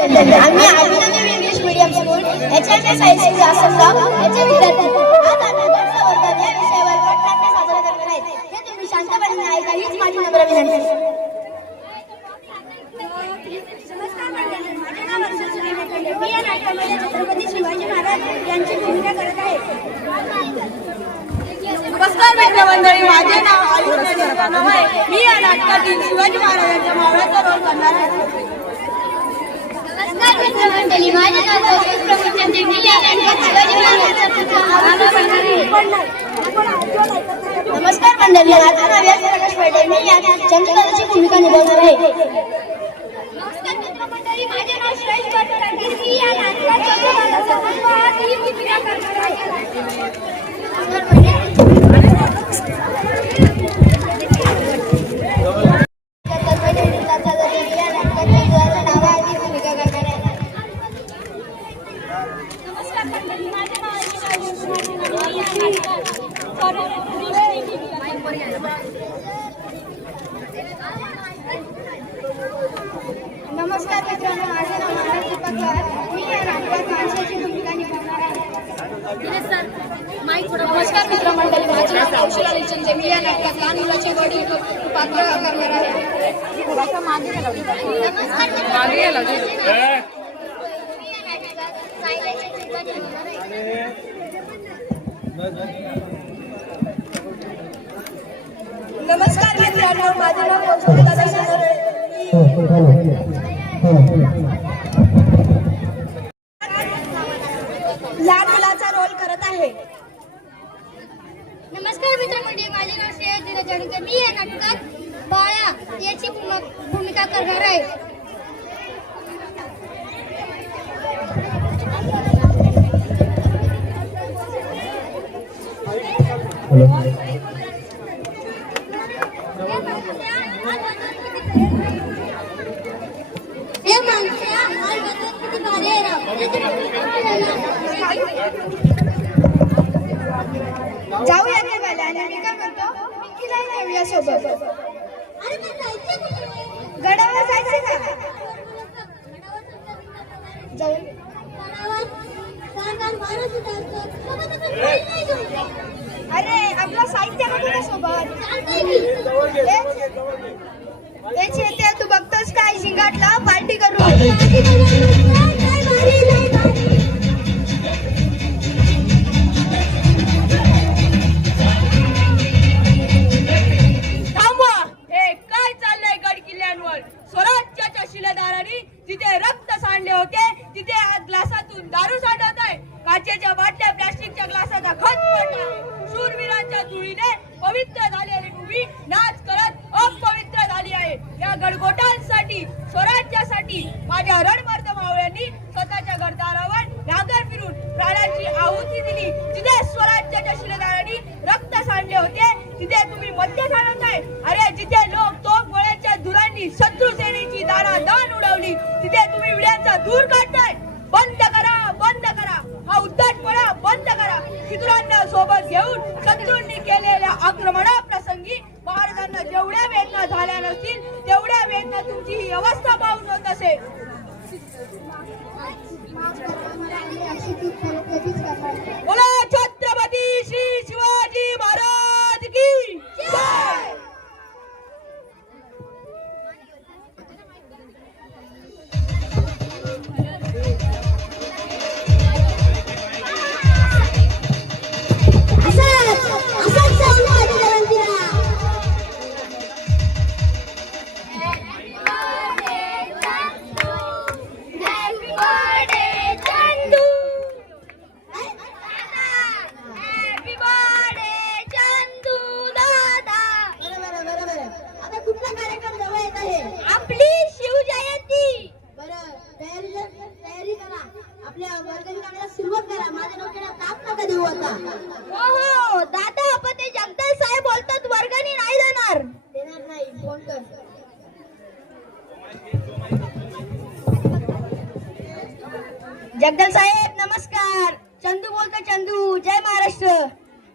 आम्ही Abhinav English medium school HMS high school Asangaon याचे विद्यार्थी आज आम्ही गणित वर्गात या विषयावर पटनाट्य सादर करणार आहेत. हे तुम्ही शांतपणे ऐका हीच माझी नम्र विनंती. नमस्कार मंडळी, माझे नाव वर्षा सुनील. मी या नाटकामध्ये छत्रपती शिवाजी महाराज यांची भूमिका करत आहे. नमस्कार मित्रमंडळी, माझे नाव आयुष. मी या नाटकातील शिवाजी महाराजांच्या मावळ्याचा रोल करणार आहे. नमस्कार मित्रमंडळी, माझे नाव कौशल प्रमोद चंदे. मी या नाटकात शिवाजी महाराजांचा पुत्र आवाज करणार आहे. नमस्कार मंडळी, माझे नाव यश प्रकाश पटेल. मी या चंद्रकांताची भूमिका निभावणार आहे. नमस्कार मित्रमंडळी, माझे नाव श्रेष्ठ पाटील. मी या नाटकात चंद्रकांताची भूमिका करणार आहे. नमस्कार मित्रांनो, माझे नाव मानसी पगार. मी या नाटकात माणसाची भूमिका निभावणार आहे. नमस्कार मित्रमंडळी, माझे नाव कौशल चंदे. मी या नाटकात लहान मुलाचे वडील पात्र करणार आहे. नमस्कार मित्रांनो, माझे नाव कौशल लहान मुलाचा रोल करत आहे. नमस्कार मित्रमंडळी, माझे नाव श्रेयस धीरज जडके. मी या नाटकात बाळा याची भूमिका करणार आहे. जाऊया केव्हा आणि मी काय म्हणतो, पिंकीलाही नेऊया सोबत. गडावर जायचं का? जाऊ. अरे आपलं साहित्य नको सोबत. तेच येते, तू बघतोस काय शिंगाटला पार्टी करू. स्वराज्याच्या शिलेदारांनी जिथे रक्त सांडले होते तिथे आज ग्लासातून दारू सांडत आहे. काचेच्या बाटल्या प्लास्टिकच्या ग्लासाचा खत पडला. शूरवीरांच्या धुळीने पवित्र झालेली भूमी नाच करत अपवित्र झाली आहे. या गडगोटांसाठी स्वराज्यासाठी माझ्या रणमर्द मावळ्यांनी स्वतःच्या घरदारावर नांगर फिरून प्राणांची आहुती दिली. जिथे स्वराज्याच्या शिलेदारांनी रक्त सांडले होते तिथे तुम्ही मध्य सांडत आहे. अरे जिथे लोक तोफ गोळ्यांच्या धुरांनी शत्रू सेनेची दाणादाण उडवली तिथे तुम्ही विड्यांचा धूर काढताय. बंद करा, बंद करा, हा उद्धटपणा बंद करा. शितुरांना सोबत घेऊन शत्रूंनी केलेल्या आक्रमणाप्रसंगी महाराजांना जेवढ्या वेदना झाल्या नसतील तेवढ्या वेदना तुमची ही अवस्था पाहून होत असेल. बोला छत्रपती श्री शिवाजी महाराज की जय. जगदल साहेब नमस्कार. चंदू बोलतो, चंदू. जय महाराष्ट्र.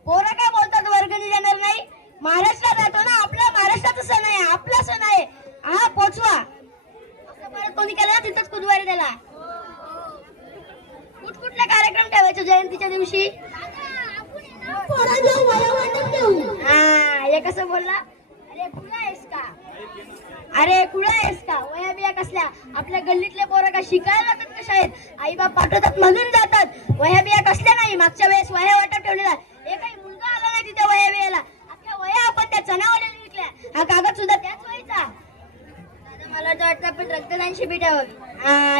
पोरं काय बोलतात वर्गणी देणार नाही. महाराष्ट्रात राहतो ना, आपला महाराष्ट्राचा सण आहे, आपला सण आहे. हा पोचवा. परत कोणी केलं ना तिथंच कुदवारी त्याला. कुठकुठले कार्यक्रम ठेवायचे जयंतीच्या दिवशी? हे कसं बोलला? अरे खुळा आहेस का? अरे खुळा आहेस का? वया बिया कसल्या? आपल्या गल्लीतले पोरं का शिकायला जातात का शाळेत? आई बाप पाठवतात म्हणून जातात. वया बिया कसल्या नाही? मागच्या वेळेस वया वाटप ठेवलेला, एकही मुलगा आला नाही तिथे वया बियाला. अख्ख्या वया आपण त्या चणावाल्याने विकल्या. हा कागद सुद्धा त्याच वयाचा. दादा मला तर वाटतं आपण रक्तदान शिबिर ठेवावं.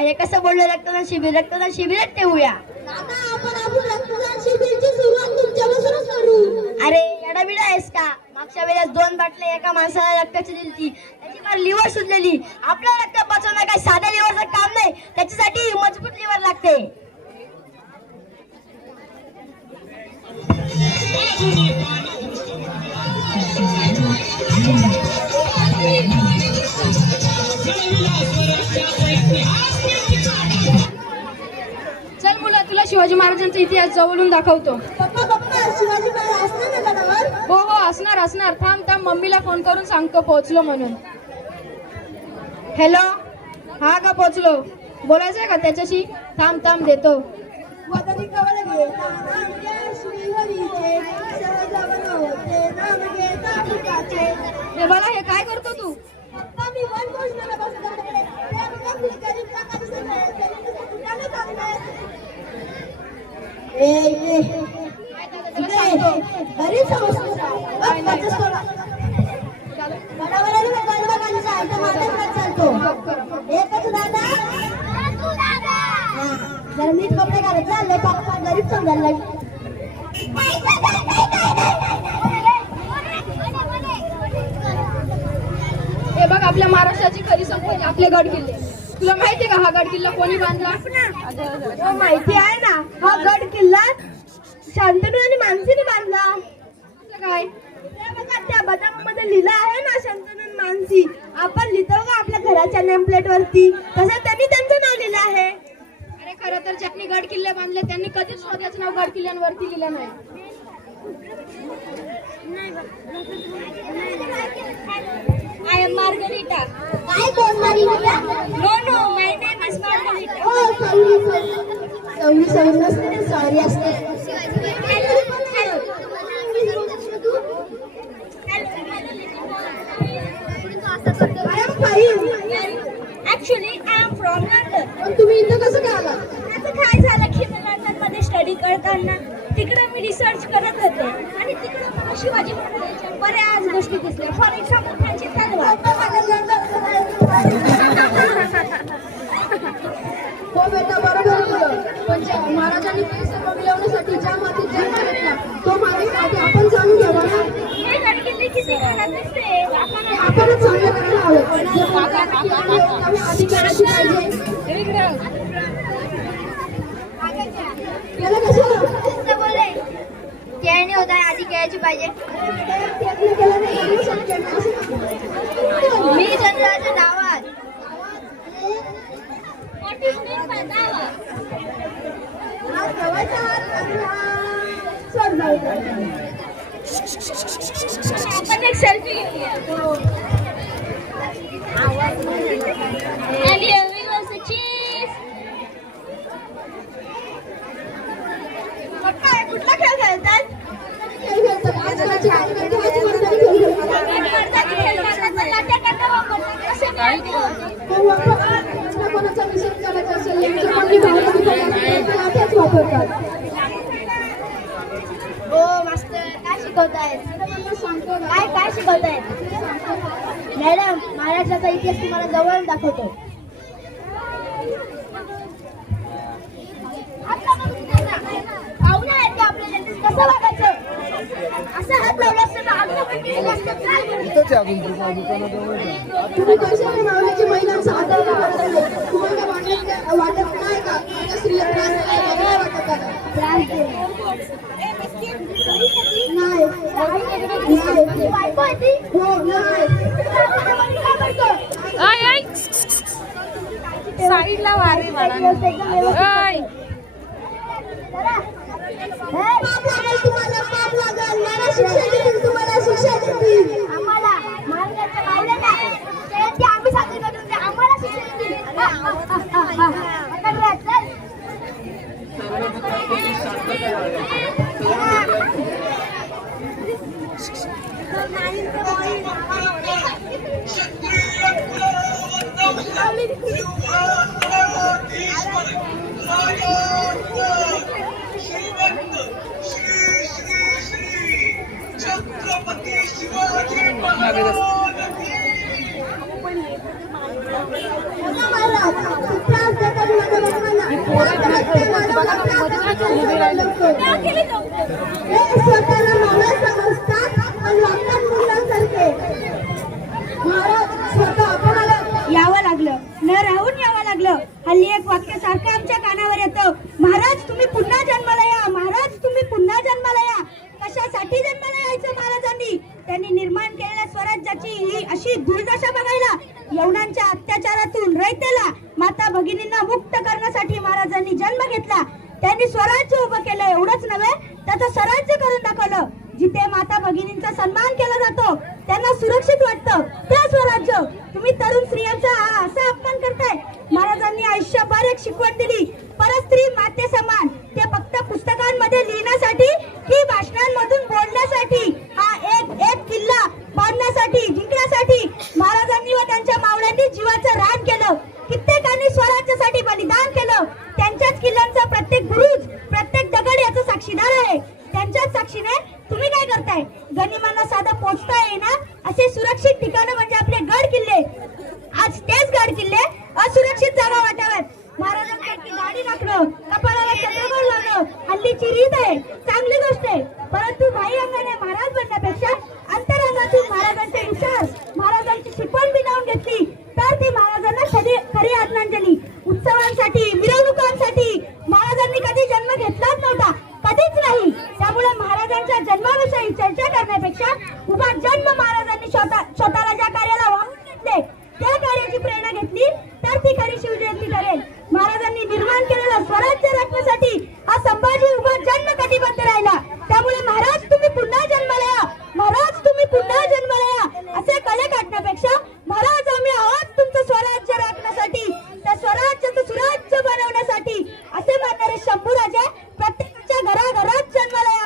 हे कसं बोललं? रक्तदान शिबिरच ठेवूया. अरे येडाबिडा आहेस का? मागच्या वेळेस 2 बाटल्या एका माणसाला रक्ताची दिली, त्याची फार लिव्हर सुटलेली. आपलं रक्त वाचवणं काही साध्या लिव्हरचं काम नाही, त्याच्यासाठी मजबूत लिव्हर लागते. चल मुला, तुला शिवाजी महाराजांचा इतिहास जवळून दाखवतो. शिवाजी महाराज असणार ना गडावर? हो हो, असणार. थांब मम्मीला फोन करून सांगतो पोहोचलो म्हणून. हॅलो, हा का पोहोचलो? बोलायचंय का त्याच्याशी? थांब देतो. हे बघा, हे काय करतो तू? जरा नीट कपडे घालत चालले, पप्पा गरीब समजायला हे बघ, आपल्या महाराष्ट्राची खरी संपत्ती आपले गड किल्ले. तुला माहितीये का हा गड किल्ला कोणी बांधला? माहिती आहे ना, हा गड किल्ला शांतनु आणि मानसीने बांधला. काय त्या बदामामध्ये लिहिलं आहे ना, शांतनु आणि मानसी. आपण लिहितो का आपल्या घराच्या नेम प्लेट वरती, तसं त्यांनी त्यांचं नाव लिहिलं आहे. अरे खरं तर ज्यांनी गड किल्ले बांधले त्यांनी कधीच स्वतःचं नाव गड किल्ल्यांवरती लिहिलं नाही. I am Margarita. काय कोण Maria? No, my name is Margarita. Sorry नसते, सॉरी असते. Actually, I am from London. पण तुम्ही इथं कसं काय आला? आता काय झालं की मी लंडनमध्ये स्टडी करताना तिकडे मी रिसर्च करत होते आणि तिकडे मला शिवाजी महाराजांच्या बऱ्याच गोष्टी दिसल्या. फॉर एक्झाम्पल त्यांची तलवार. हो बेटा, बरोबर बोललो. पण महाराजांनी ते सर्व मिळवण्यासाठी ज्या मातीत जन्म घेतला तो माणूस आधी आपण जाणून घ्यावा ना. हे गडकिल्ले किती घरात असते आपणच चांगलं करायला हवं. जे आपल्याला किल्ले आहेत, आम्ही आधी करायची पाहिजे. त्याला कसं बोलले? खेळणी होत आहे, आधी खेळायची पाहिजे. मी चंद्राच्या डावात. आपण एक सेल्फी घेऊया. And here we was the cheese. कुठला खेळ खेळतात? कोणाचा विषय करायचा असेल, यांच्या कोणी भावना वापरतात. हो मास्तर, काय शिकवतायत? काय शिकवतायत? मॅडम, महाराष्ट्राचा इतिहास तुम्हाला जवळ दाखवतो. पाहुणे आहेत का आपल्या जनतेत? कसं वागायचं? असं हात लावला असतं तर आग्रह पण केलेला असतं. तुम्ही कशाने मावळ्याची महिलांचा आदर करत नाही? तुम्हाला वाटत नाही का त्या स्त्रिया त्रास नाही वाटत का? नाही. बायको आहे ती? हो, नाही. साईडला वारे मला. तुम्हाला शिक्षा देतील. आम्हाला महाराजांच्या मावळ्यांना जयंती आम्ही साजरी करतो, आम्हाला शिक्षा देतील. छत्रपती शिवाजी महाराज स्वतःला महाराज समजतात आणि वागतात मुलांसारखे. महाराज स्वतः आपल्याला यावं लागलं, न राहून यावं लागलं. हल्ली एक वाक्य सारखं आमच्या कानावर येतं, महाराज तुम्ही पुन्हा जन्माला या, महाराज तुम्ही पुन्हा जन्माला या. कशासाठी जन्माला यायचं महाराजांनी? त्यांनी निर्माण केलेल्या स्वराज्याची ही अशी दुर्दशा बघायला, यवनांच्या अत्याचारातून रयतेला माता भगिनींना मुक्त करण्यासाठी महाराजांनी जन्म घेतला. त्यांनी स्वराज्य उभं केलं. एवढंच नव्हे, त्याचं स्वराज्य करून दाखवलं. जिथे माता भगिनींचा सन्मान केला जातो, त्यांना सुरक्षित वाटतं, ते स्वराज्य. तुम्ही तरुण स्त्रियांचा असा अपमान करताय. महाराजांनी आयुष्यभर एक शिकवण दिली, परस्त्री माते समान. ते फक्त पुस्तकांमध्ये लिहिण्यासाठी की भाषणांमधून बोलण्यासाठी, हा एक किल्ला बांधण्यासाठी, जिंकण्यासाठी महाराजांनी व त्यांच्या मावळ्यांनी जीवाचं रान केलं. कित्येकांनी स्वराज्यासाठी बलिदान केलं. त्यांच्याच किल्ल्यांचा प्रत्येक बुरुज, प्रत्येक दगड याचा साक्षीदार आहे. त्यांच्याच साक्षीने तुम्ही काय करताय? गनिमांना साधं पोचता येईना असे सुरक्षित ठिकाण म्हणजे आपले गड किल्ले. आज तेच गड किल्ले असुरक्षित जागा वाटाव्यात. महाराजांसाठी गाडी राखणं, कपाळाला चंद्रकोर लावणं हल्लीची रीत आहे, चांगली गोष्ट आहे. परंतु बाह्य अंगाने महाराज बनण्यापेक्षा अंतरंगातून महाराजांचे विचार, महाराजांची शिकवण बिनावून घेतली तर ती महाराजांना खरी आदरांजली. उत्सवांसाठी, मिरवणुकांसाठी महाराजांनी कधी जन्म घेतलाच नव्हता, कधीच नाही. त्यामुळे महाराजांच्या जन्माविषयी चर्चा करण्यापेक्षा उभा जन्म महाराजांनी स्वतःला ज्या कार्याला वाहून घेतले, त्या कार्याची प्रेरणा घेतली तर ती खरी शिवजयंती ठरेल. महाराजांनी निर्माण केलेला स्वराज्य राखण्यासाठी हा संभाजी उभा जन्म कटिबद्ध राहिला. त्यामुळे महाराज तुम्ही पुन्हा जन्माला या, महाराज तुम्ही पुन्हा जन्माला या असे कले काढण्यापेक्षा महाराज आम्ही आहोत तुमचं स्वराज्य राखण्यासाठी, त्या स्वराज्याचं सुराज्य बनवण्यासाठी असे म्हणणारे शंभूराजे प्रत्येकाच्या घराघरात जन्माला या.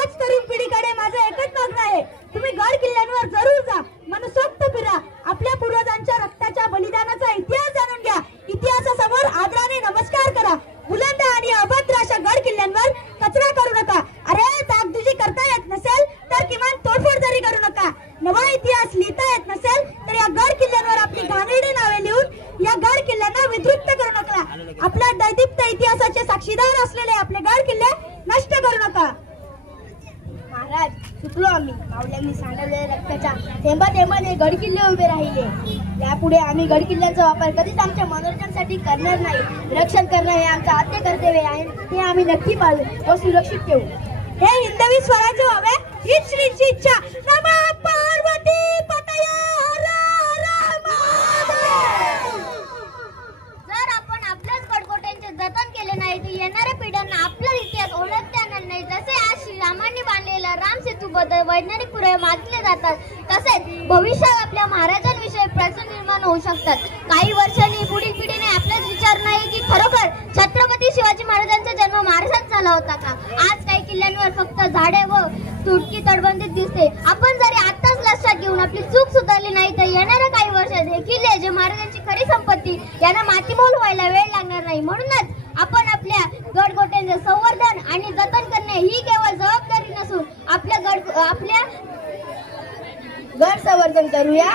आज तरुण पिढीकडे माझं एकच मागणं आहे, तुम्ही गड किल्ल्यांवर जरूर जा, मनसोक्त फिरा, आपल्या पूर्वजांच्या रक्ताच्या बलिदानाचा इतिहास जाणून घ्या, इतिहासासमोर आदराने नमस्कार करा. बुलंद आणि अभद्र अशा गड किल्ल्यांवर कचरा करू नका. अरे दागदुजी करता येत नसेल तर किमान तोडफोड जरी करू नका. नवा इतिहास लिहिता येत नसेल तर या गड किल्ल्यांवर आपली घाणेरडी नावे लिहून या गड किल्ल्यांना विद्रुप्त करू नका. आपल्या दैदिप्त इतिहासाचे साक्षीदार असलेले आपले गड किल्ले नष्ट करू नका. महाराज चुकलो आम्ही. मावल्यांनी सांडवलेल्या रक्ताच्या थेंबा थेंबाने गड किल्ले उभे राहिले. यापुढे आम्ही गड किल्ल्यांचा वापर कधीच आमच्या मनोरंजनासाठी करणार नाही. रक्षण करणं हे आमचं आद्य कर्तव्य आहे, ते आम्ही नक्की पाळू व सुरक्षित ठेवू. हे हिंदवी स्वराज्य व्हावे हीच श्रींची इच्छा. नमः पार्वती पतये हर हर महादेव. जर आपण आपल्याच गडकोट्यांचे जतन केले नाही तर येणाऱ्या पिढ्यांना आपला इतिहास ओळखता येणार नाही. जसे आज श्रीरामांनी बांधलेला राम सेतू बद्दल वैज्ञानिक पुरावे मागले जातात, तसेच भविष्यात आपल्या महाराजांविषयी प्रश्न निर्माण होऊ शकतात. काही वर्षांनी पुढील पिढीने आपलाच विचार नाही की खरोखर छत्रपती शिवाजी महाराजांचा जन्म महाराष्ट्रात झाला होता का. आज काही किल्ल्यांवर फक्त झाडे व तुटकी तटबंदीत दिसते. आपण जरी आताच लक्षात घेऊन आपली चूक सुधारली नाही तर येणाऱ्या काही वर्षात हे किल्ले जे महाराजांची खरी संपत्ती यांना मातीमोल व्हायला वेळ लागणार नाही. म्हणूनच आपण आपल्या गडकोट्यांचे संवर्धन आणि जतन करणे ही केवळ जबाबदारी नसून आपल्या गड संवर्धन करूया.